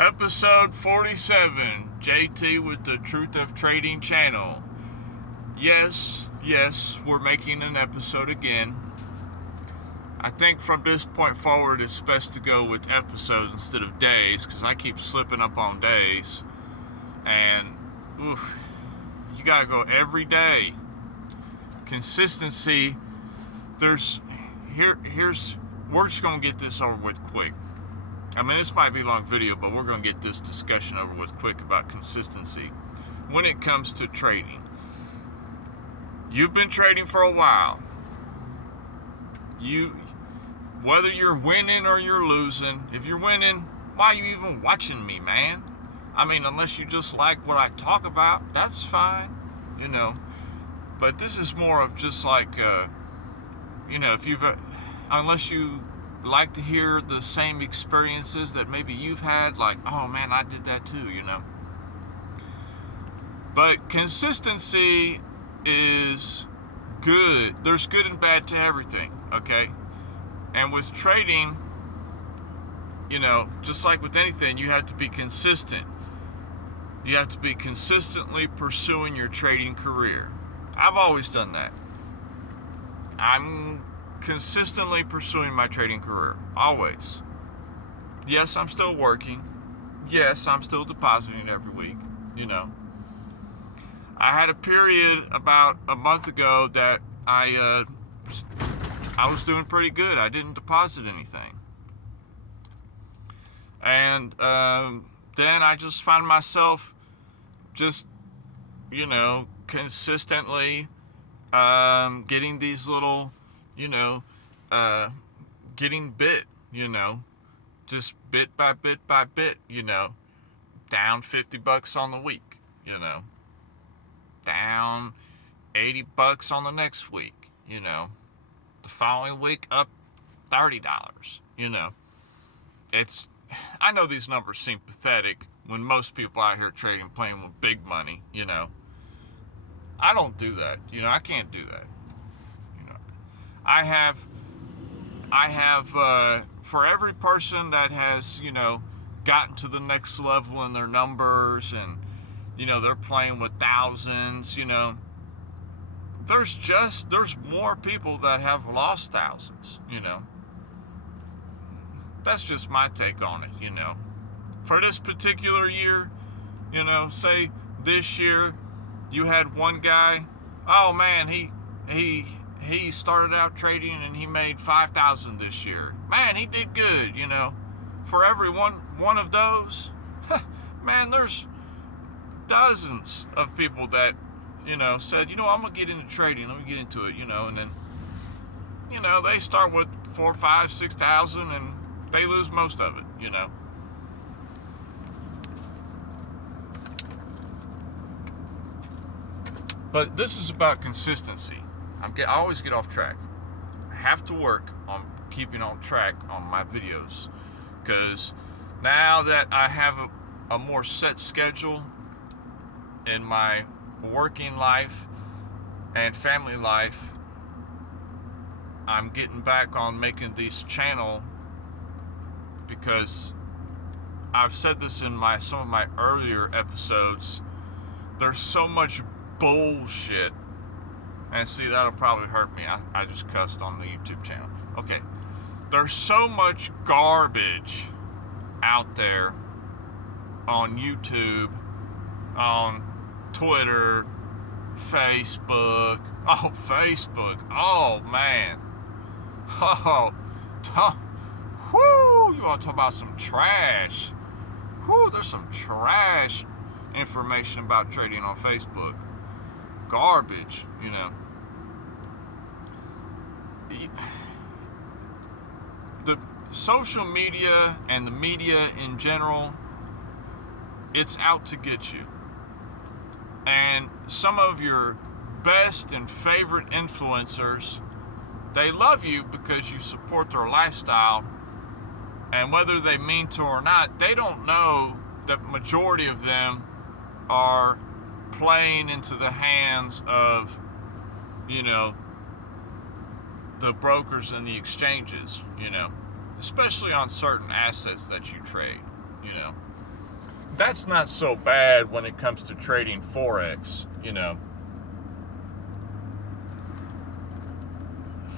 Episode 47, JT with the Truth of Trading channel. Yes, we're making an episode again. I think from this point forward, it's best to go with episodes instead of days, because I keep slipping up on days. And, you gotta go every day. Consistency, we're just gonna get this over with quick. I mean, this might be a long video, but we're going to get this discussion over with quick about consistency when it comes to trading. You've been trading for a while. Whether you're winning or you're losing, if you're winning, why are you even watching me, man? I mean, unless you just like what I talk about, that's fine, But this is more of just like, unless you like to hear the same experiences that maybe you've had, like, oh man, I did that too, But consistency is good. There's good and bad to everything, okay? And with trading, just like with anything, you have to be consistent. You have to be consistently pursuing your trading career. I've always done that. I'm consistently pursuing my trading career, always. Yes, I'm still working. Yes, I'm still depositing every week, I had a period about a month ago that I was doing pretty good. I didn't deposit anything. And then I just found myself just, consistently getting these little, getting bit, just bit by bit by bit, down $50 on the week, down $80 on the next week, the following week up $30, I know these numbers seem pathetic when most people out here trading, playing with big money, I don't do that, I can't do that. I have for every person that has, gotten to the next level in their numbers and, they're playing with thousands, there's more people that have lost thousands, That's just my take on it, For this particular year, say this year you had one guy, oh man, he started out trading and he made $5,000 this year. Man, he did good, For every one of those, man, there's dozens of people that, said, I'm going to get into trading. Let me get into it, and then, they start with 4, 5, 6,000 and they lose most of it, But this is about consistency. I always get off track. I have to work on keeping on track on my videos, because now that I have a more set schedule in my working life and family life, I'm getting back on making this channel, because I've said this in some of my earlier episodes. There's so much bullshit. And see, that'll probably hurt me. I just cussed on the YouTube channel. Okay. There's so much garbage out there on YouTube, on Twitter, Facebook. Oh, Facebook. Oh, man. Whoo, you want to talk about some trash. Whoo, there's some trash information about trading on Facebook. Garbage, The social media and the media in general, it's out to get you. And some of your best and favorite influencers, they love you because you support their lifestyle. And whether they mean to or not, they don't know that majority of them are playing into the hands of, the brokers and the exchanges, especially on certain assets that you trade, that's not so bad when it comes to trading Forex, you know.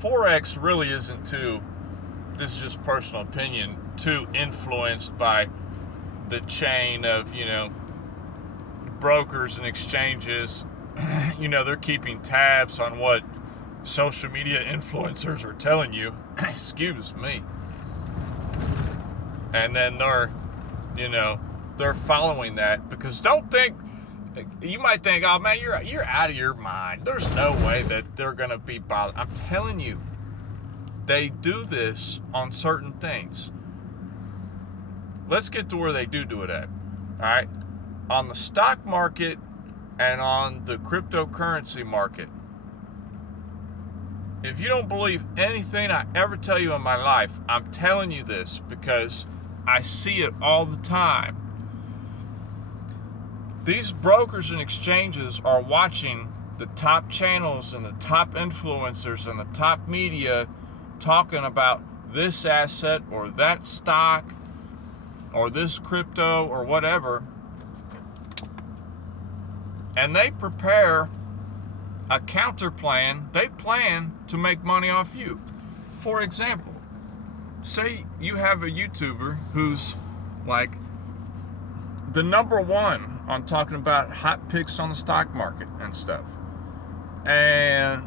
Forex really isn't too, this is just personal opinion, too influenced by the chain of, you know, brokers and exchanges. You know, they're keeping tabs on what social media influencers are telling you. Excuse me. And then they're, you know, they're following that, because don't think, you might think, oh man, you're out of your mind. There's no way that they're going to be bothered. I'm telling you, they do this on certain things. Let's get to where they do it at. All right. On the stock market and on the cryptocurrency market. If you don't believe anything I ever tell you in my life, I'm telling you this because I see it all the time. These brokers and exchanges are watching the top channels and the top influencers and the top media talking about this asset or that stock or this crypto or whatever. And they prepare a counter plan. They plan to make money off you. For example, say you have a YouTuber who's like the number one on talking about hot picks on the stock market and stuff. And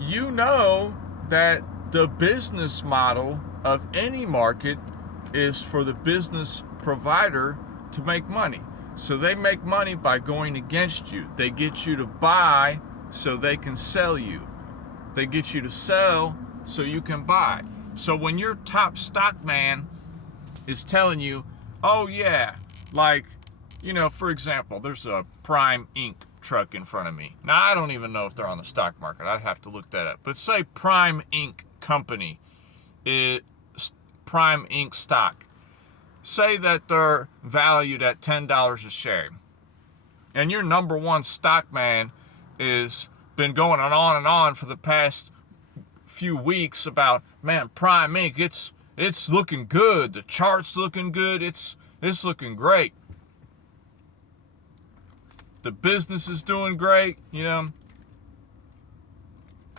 you know that the business model of any market is for the business provider to make money. So they make money by going against you. They get you to buy so they can sell you. They get you to sell so you can buy. So when your top stock man is telling you, oh yeah, like, you know, for example, there's a Prime Inc. truck in front of me. Now, I don't even know if they're on the stock market. I'd have to look that up. But say Prime Inc. company, Prime Inc. stock. Say that they're valued at $10 a share. And your number one stock man is been going on and on for the past few weeks about, man, Prime Inc., it's looking good. The chart's looking good. It's looking great. The business is doing great, you know.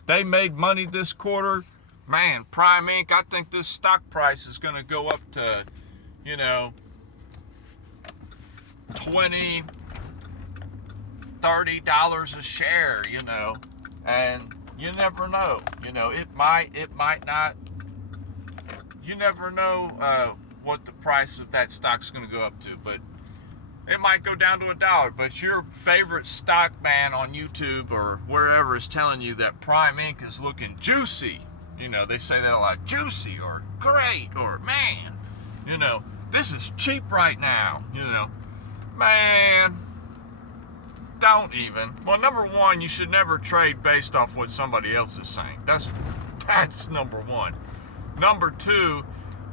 They made money this quarter. Man, Prime Inc., I think this stock price is going to go up to, you know, $20, $30 a share, you know. And you never know. You know, it might not. You never know what the price of that stock's going to go up to, but it might go down to $1. But your favorite stock man on YouTube or wherever is telling you that Prime Inc. is looking juicy. You know, they say that a lot, juicy or great or man, you know, this is cheap right now, you know. Man, don't even. Well, number one, you should never trade based off what somebody else is saying. That's number one. Number two,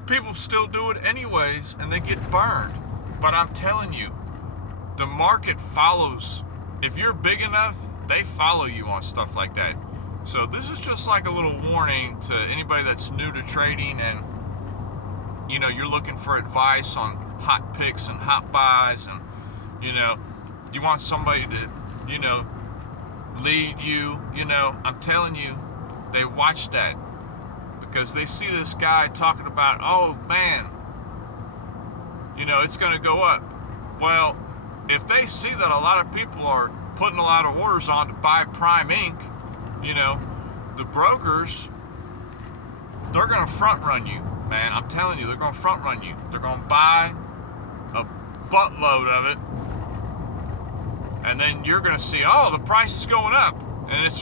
people still do it anyways, and they get burned. But I'm telling you, the market follows. If you're big enough, they follow you on stuff like that. So this is just like a little warning to anybody that's new to trading and, you know, you're looking for advice on hot picks and hot buys, and, you know, you want somebody to, you know, lead you, you know, I'm telling you, they watch that because they see this guy talking about, oh man, you know, it's going to go up. Well, if they see that a lot of people are putting a lot of orders on to buy Prime Inc., you know, the brokers, they're going to front run you, man. I'm telling you, they're going to front run you. They're going to buy a buttload of it, and then you're going to see, oh, the price is going up, and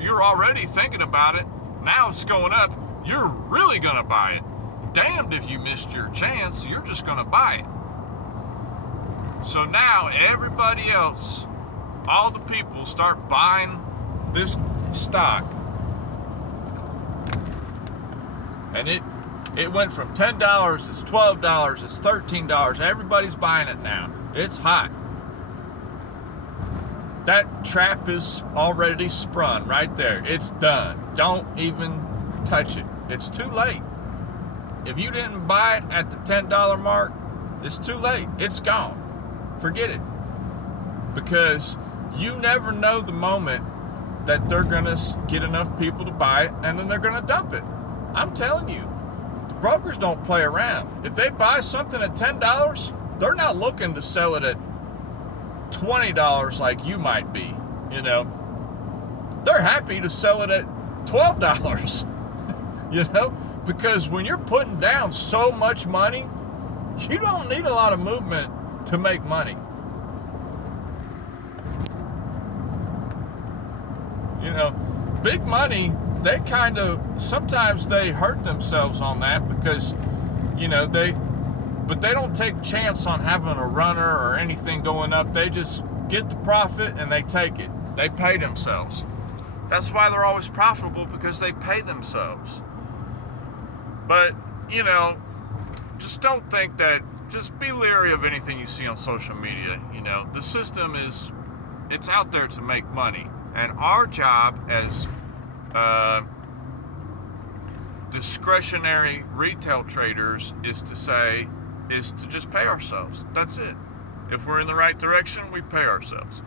you're already thinking about it. Now it's going up. You're really going to buy it. Damned if you missed your chance. You're just going to buy it. So now everybody else, all the people start buying this stock, and it went from $10, it's $12, it's $13. Everybody's buying it now. It's hot. That trap is already sprung right there. It's done. Don't even touch it. It's too late. If you didn't buy it at the $10 mark, It's too late. It's gone. Forget it. Because you never know the moment that they're going to get enough people to buy it and then they're going to dump it. I'm telling you, the brokers don't play around. If they buy something at $10, they're not looking to sell it at $20 like you might be, you know. They're happy to sell it at $12, you know, because when you're putting down so much money, you don't need a lot of movement to make money. You know, big money, they kind of, sometimes they hurt themselves on that because, you know, but they don't take chance on having a runner or anything going up. They just get the profit and they take it. They pay themselves. That's why they're always profitable, because they pay themselves. But, you know, just don't think that, just be leery of anything you see on social media. You know, the system it's out there to make money. And our job as discretionary retail traders is to just pay ourselves. That's it. If we're in the right direction, we pay ourselves.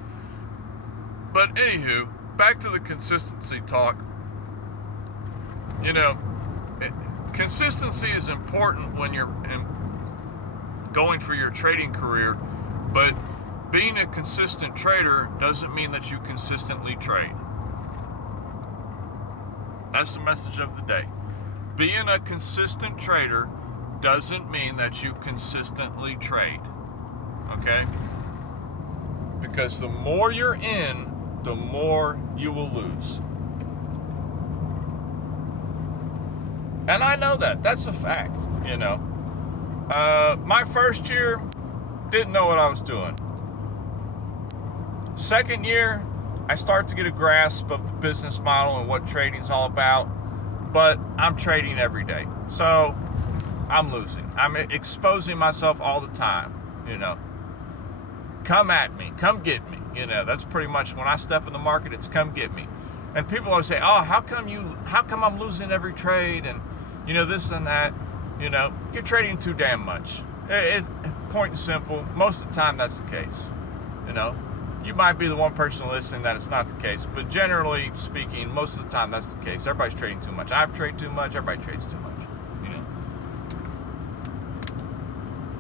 But anywho, back to the consistency talk. You know, consistency is important when you're going for your trading career, but being a consistent trader doesn't mean that you consistently trade. That's the message of the day. Being a consistent trader doesn't mean that you consistently trade. Okay? Because the more you're in, the more you will lose. And I know that. That's a fact, you know. My first year, didn't know what I was doing. Second year, I start to get a grasp of the business model and what trading's all about, but I'm trading every day. So I'm losing. I'm exposing myself all the time, you know. Come at me, come get me. You know, that's pretty much when I step in the market, it's come get me. And people always say, oh, how come I'm losing every trade? And, you know, this and that. You know, you're trading too damn much. Point and simple, most of the time that's the case. You know, you might be the one person listening that it's not the case, but generally speaking, most of the time that's the case. Everybody's trading too much. I've traded too much. Everybody trades too much. You know,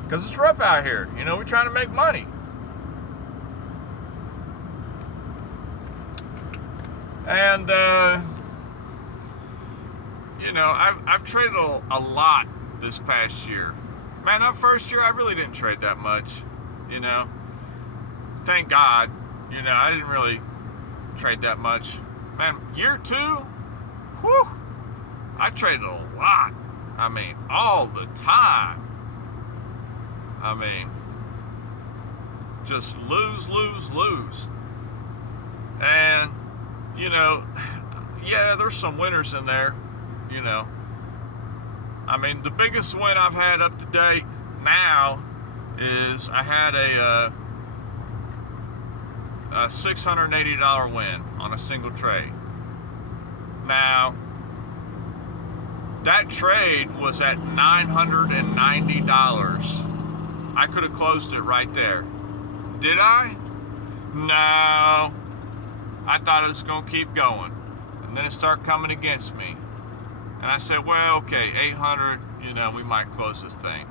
because it's rough out here. You know, we're trying to make money. And, you know, I've traded a lot this past year. Man, that first year, I really didn't trade that much, you know. Thank God, you know, I didn't really trade that much. Man, year two, whew, I traded a lot. I mean, all the time. I mean, just lose. And, you know, yeah, there's some winners in there, you know. I mean, the biggest win I've had up to date now is I had a $680 win on a single trade. Now, that trade was at $990. I could have closed it right there. Did I? No. I thought it was going to keep going. And then it started coming against me. And I said, well, okay, 800, you know, we might close this thing.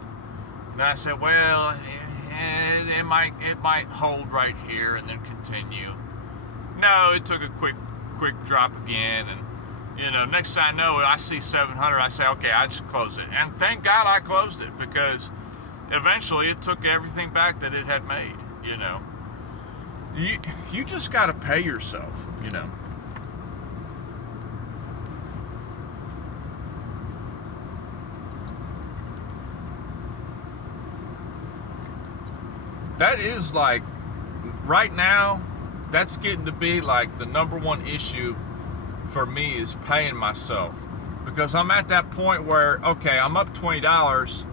And I said, well, it might hold right here and then continue. No, it took a quick drop again. And, you know, next thing I know, I see 700. I say, okay, I just close it. And thank God I closed it, because eventually it took everything back that it had made, you know. You just got to pay yourself, you know. That is like, right now, that's getting to be like the number one issue for me, is paying myself. Because I'm at that point where, okay, I'm up $20.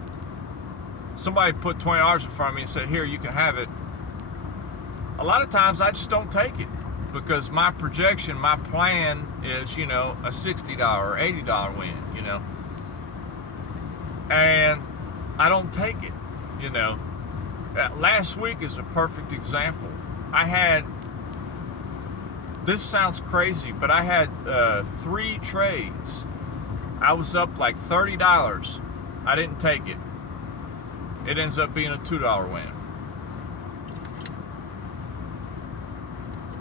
Somebody put $20 in front of me and said, here, you can have it. A lot of times I just don't take it, because my projection, my plan is, you know, a $60 or $80 win, you know. And I don't take it. You know, last week is a perfect example. This sounds crazy, but I had 3 trades. I was up like $30. I didn't take it. It ends up being a $2 win.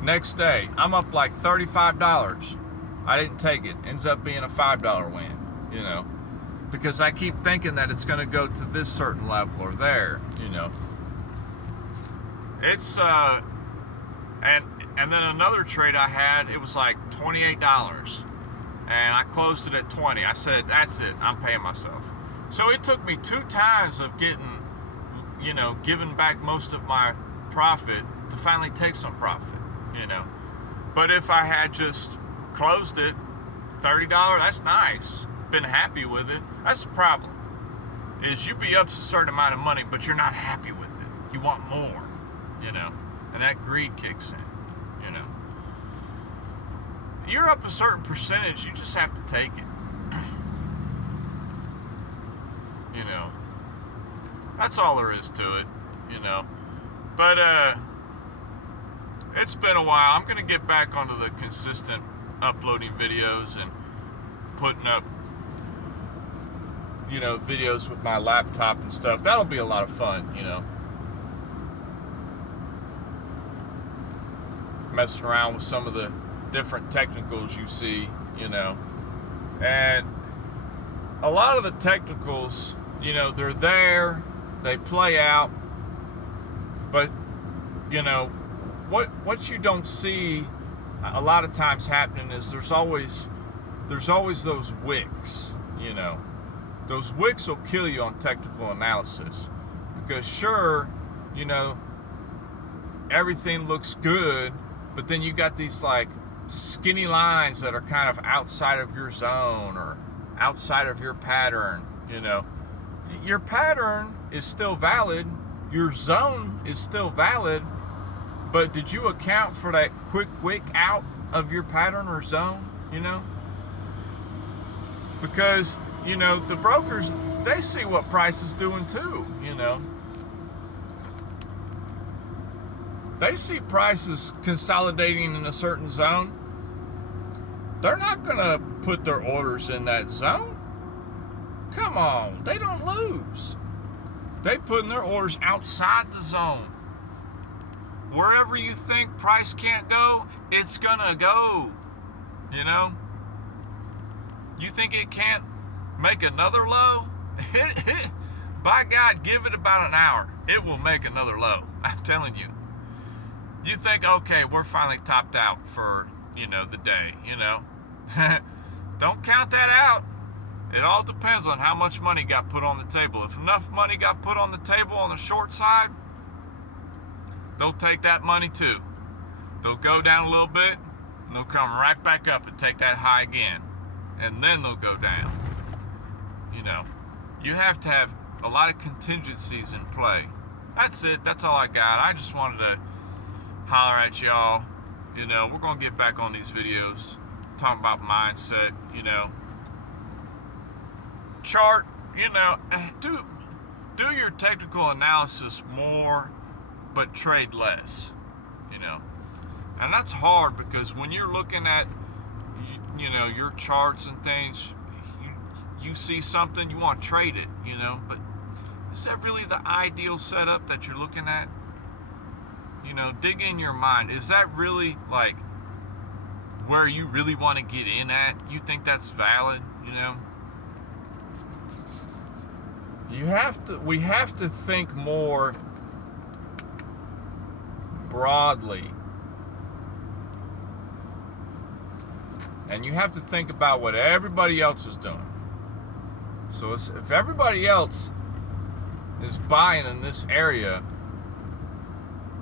Next day, I'm up like $35. I didn't take it. Ends up being a $5 win, you know, because I keep thinking that it's going to go to this certain level or there, you know. It's and then another trade I had, it was like $28, and I closed it at 20. I said, that's it, I'm paying myself. So it took me 2 times of getting, you know, giving back most of my profit to finally take some profit, you know. But if I had just closed it, $30, that's nice. Been happy with it. That's the problem. Is you be up to a certain amount of money, but you're not happy with it. You want more, you know. And that greed kicks in, you know. You're up a certain percentage, you just have to take it. You know. That's all there is to it, you know. But it's been a while. I'm going to get back onto the consistent uploading videos and putting up, you know, videos with my laptop and stuff. That'll be a lot of fun, you know. Messing around with some of the different technicals you see, you know. And a lot of the technicals, you know, they're there, they play out, but, you know, what you don't see a lot of times happening is there's always those wicks, you know. Those wicks will kill you on technical analysis, because sure, you know, everything looks good, but then you got these like skinny lines that are kind of outside of your zone or outside of your pattern, you know. Your pattern is still valid, your zone is still valid, but did you account for that quick wick out of your pattern or zone, you know? Because, you know, the brokers, they see what price is doing too, you know. They see prices consolidating in a certain zone. They're not going to put their orders in that zone. Come on, they don't lose. They putting their orders outside the zone. Wherever you think price can't go, it's gonna go, you know. You think it can't make another low? By God, give it about an hour. It will make another low. I'm telling you. You think, okay, we're finally topped out for, you know, the day, you know. Don't count that out. It all depends on how much money got put on the table. If enough money got put on the table on the short side, they'll take that money too. They'll go down a little bit, and they'll come right back up and take that high again. And then they'll go down. You know, you have to have a lot of contingencies in play. That's it. That's all I got. I just wanted to holler at y'all. You know, we're going to get back on these videos, talking about mindset, you know. Chart, you know, do your technical analysis more, but trade less, you know. And that's hard, because when you're looking at, you know, your charts and things, you see something, you want to trade it, you know, but is that really the ideal setup that you're looking at? You know, dig in your mind. Is that really like where you really want to get in at? You think that's valid, you know? We have to think more broadly. And you have to think about what everybody else is doing. So if everybody else is buying in this area,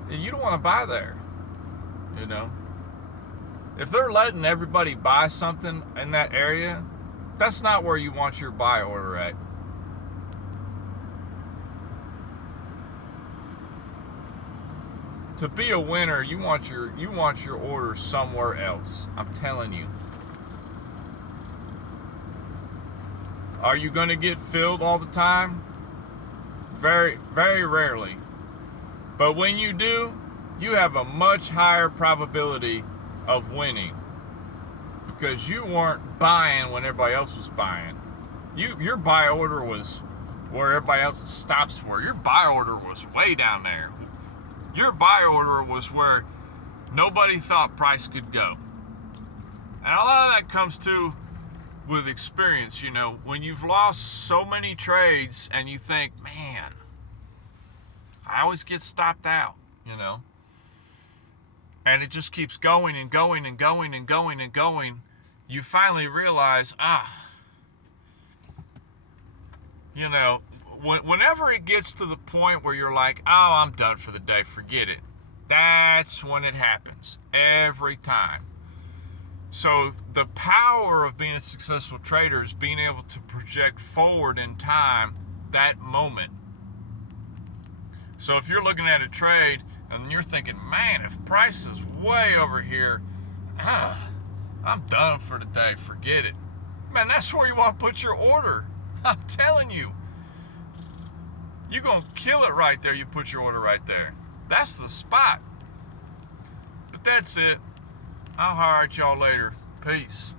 you don't want to buy there, you know. If they're letting everybody buy something in that area, that's not where you want your buy order at. To be a winner, you want your order somewhere else. I'm telling you. Are you going to get filled all the time? Very, very rarely. But when you do, you have a much higher probability of winning because you weren't buying when everybody else was buying. Your buy order was where everybody else's stops were. Your buy order was way down there. Your buy order was where nobody thought price could go. And a lot of that comes to with experience, you know, when you've lost so many trades and you think, man, I always get stopped out, you know, and it just keeps going and going and going and going and going. You finally realize, you know, whenever it gets to the point where you're like, oh, I'm done for the day, forget it. That's when it happens every time. So the power of being a successful trader is being able to project forward in time that moment. So if you're looking at a trade and you're thinking, man, if price is way over here, I'm done for the day, forget it. Man, that's where you want to put your order. I'm telling you. You're going to kill it right there. You put your order right there. That's the spot. But that's it. I'll holler at y'all later. Peace.